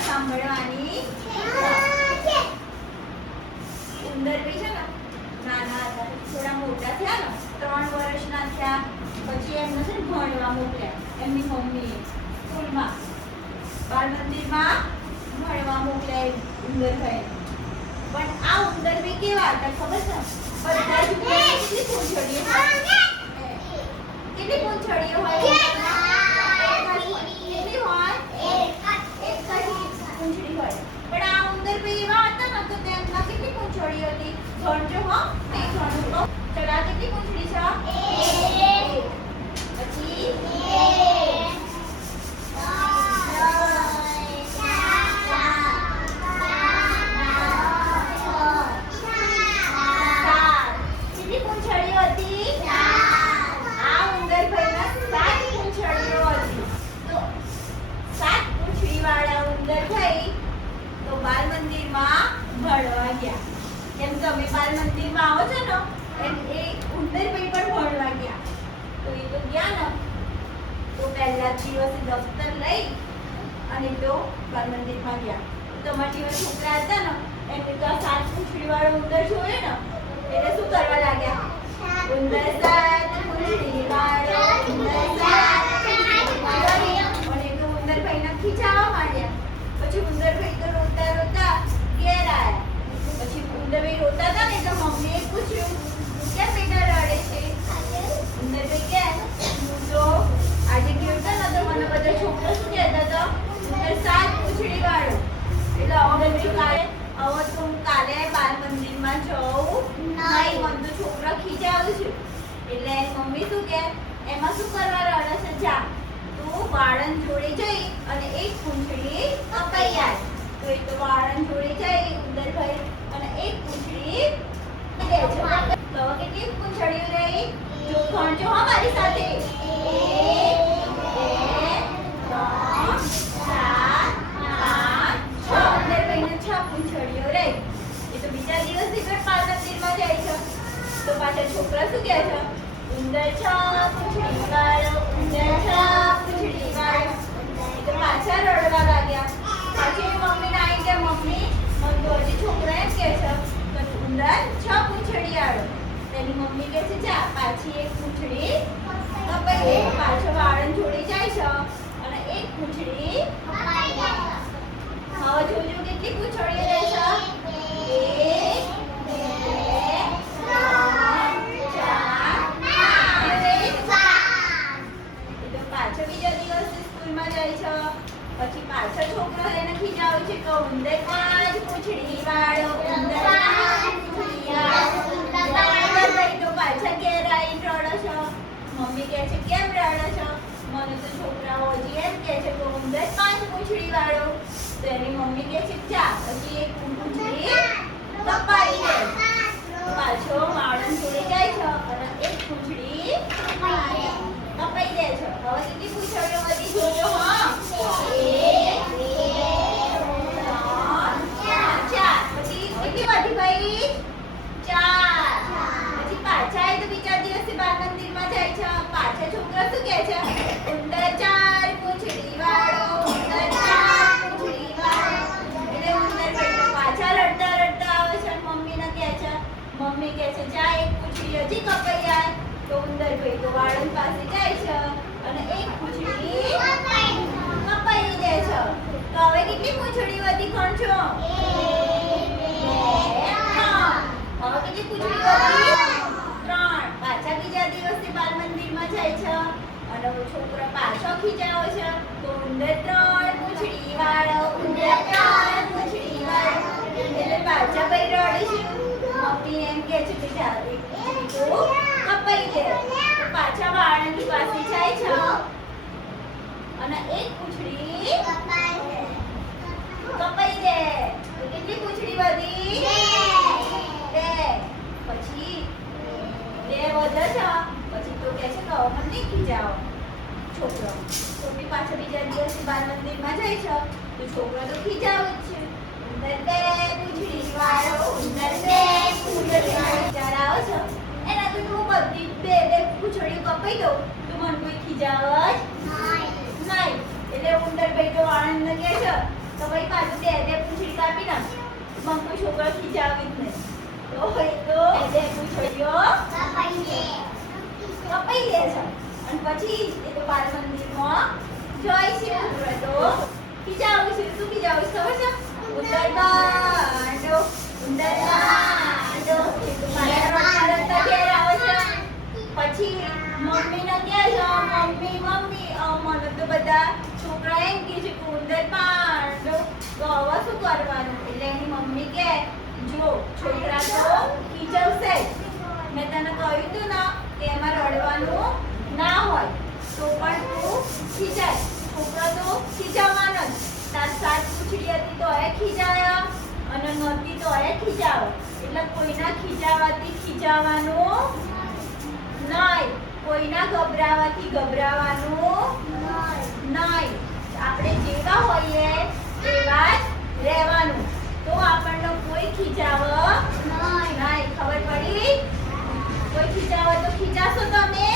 સાંભળવાની ઉંદરભાઈ છે ને નાના હતા થોડા મોટા થયા ત્રણ વર્ષના થયા પછી એમને છે ને ભણવા મોકલ્યા એમની મમ્મીએ સ્કૂલમાં બાળ મંદિરમાં ભણવા મોકલ્યા ઉંદરભાઈ પણ આ ઉંદર બી કેવા હતા ખબર છે? બધા જ કેટલી પૂંછડીઓ કેટલી પૂંછડીઓ હોય કેટલી હોય એક જ પૂંછડી હોય પણ આ ઉંદરભાઈ એવા હતા ને તો તેમના કેટલી પૂંછડીઓ હતી ગણજો હો નહીં ગણજો ચલો આ કેટલી પૂંછડી છે એક. પછી સાત કેટલી પૂંછડીઓ હતી આ ઉંદરભાઈના સાત પૂંછડીઓ હતી તો સાત પૂંછડીવાળા ઉંદરભાઈ તો બાલ મંદિરમાં ભણવા ગયા કેમ કે અમે બાલ મંદિરમાં આવો છો ને એમ એ ઉંદરભાઈ પણ ભણવા ગયા તો એ તો ગયા ને તો પહેલા દિવસે દફતર લઈ અને તો બાલ મંદિરમાં ગયા તમારા જેવા છોકરા હતા ને, એમને તો આ સાત પૂંછડીવાળો ઉંદર જોયો ને એટલે શું કરવા લાગ્યા ઉંદર સાત પૂંછડીવાળો ઉંદર સાત પૂંછડીવાળો. અને તો ઉંદરભાઈને ખીજાવા માંડ્યા પછી ઉંદરભાઈ તો રોતા રોતા ઘેર આયા પછી ઉંદરભાઈ રોતા હતા ને તો મમ્મીએ પૂછ્યું કેમ બેટા રડે છે ઉંદરભાઈ કે હું તો આજે ગયો હતો ને તો મને બધા છોકરા શું કહેતા હતા ઉંદર સાત પૂંછડી વાળો એટલે હવે મેં કાલે હવે તો હું કાલે બાલ મંદિરમાં જાઉં નહીં મને તો છોકરા ખીજાવું છું એટલે એની મમ્મી શું કે એમાં શું કરવા રડે છે તું વાળન જોડે જઈ અને એક પૂંછડી કપાઈ તો એ તો વાળન જોડે જઈ, ઉંદરભાઈ અને એક પૂંછડી તો કેટલી પૂંછડીઓ રહી? જો ગણજો હો સાથે. બીજા દિવસથી પણ બાલ મંદિરમાં જાય છે. તો પાછા છોકરા શું કહે છે? પાછા એની મમ્મીને આવી. ગયા મમ્મી મને હજી છોકરા એમ કહે છે કે ઉંદર છ પૂંછડી વાળો તેની મમ્મી કહે પાછી એક પૂંછડી કપાઈ પાછો વાળન છોડી જાય છે અને એક પૂંછડી જાય પછી પાછળ છોકરો એને ખીજાવે છે કે ઉંદર પાંચ પૂછડી વાળો ઉંદર મમ્મી કે છે ચા પછી એક પૂંછડી કપાઈ પાછો અને એક પૂંછડી કપાઈ દે કેટલી પૂંછડીઓ બધી જોજો હા એક બે ત્રણ ચાર પછી કેટલી વધી ભાઈ ચાર પછી પાછા એ તો બીજા દિવસે બાલ મંદિરમાં જાય છે? પાછા શું કહે છે? ઉંદર ચાર તો ઉંદર પાસે જાય છે અને એક પૂંછડી કપાઈ દે છે. તો હવે કેટલી પૂંછડી વધી કોણ છો? હવે કેટલી પૂંછડી વધી ત્રણ પાછા બીજા દિવસે બાલ મંદિરમાં જાય છે અને છોકરો પાછો ખીજાવો છે. તો ત્રણ પૂંછડી વાળો. ઉંદર એમ કે કપાઈ દે પાછા વાળંદી પાસે અને એક પૂંછડી કપાઈ તો કેટલી પૂંછડી વધી પછી બે વધે છે. પછી તો કહે છે કે નહીં ખીજાવો છોકરો છોકરી પાસે બીજા દિવસે બાલ મંદિરમાં જાય છે. તો છોકરો તો ખીજાવે જ છે. ઉંદર બે પૂંછડી વાળો ઉંદર બે પૂંછડી વાળો વિચાર આવે છે એના તો હું બધી બે બે પૂંછડીઓ કપાઈ દઉં. તો મને કોઈ ખીજાવે જ નહીં. એટલે ઉંદર ભાઈ તો આણંદ કહે છે તો ભાઈ પાછું બે બે પૂંછડી કાપી નાખ. મને કોઈ છોકરો ખીજાવી જ નહીં. તો એ તો બે પૂંછડીઓ કપાઈ દે છે. અને પછી એ તો બાળ મંદિરમાં જાય છે તો ખીજાવું છે શું ખીજાવું છે ખબર છે મમ્મી મમ્મી મને તો બધા છોકરા એમ કહે છે કે ઉંદર તો હવે શું કરવાનું એટલે એની મમ્મી કહે જો છોકરા તો ખીજવશે મેં તને કહ્યું હતું ને કે એમાં રડવાનું ના હોય તો પણ તું ખીજાય છોકરો તો ખીજાવાનો જ. તાર સાત પૂછડી હતી તો એ ખીજાયા અને નહોતી તો એ ખીજાવ એટલે કોઈના ખીજાવાથી ખીજાવાનું નહીં કોઈના ગભરાવાથી ગભરાવાનું નહીં આપણે જેવા હોઈએ તેવા જ રહેવાનું. તો આપણને કોઈ ખીજાવ નહીં ખબર પડી? કોઈ ખીજાવ તો ખીજાશો તમે?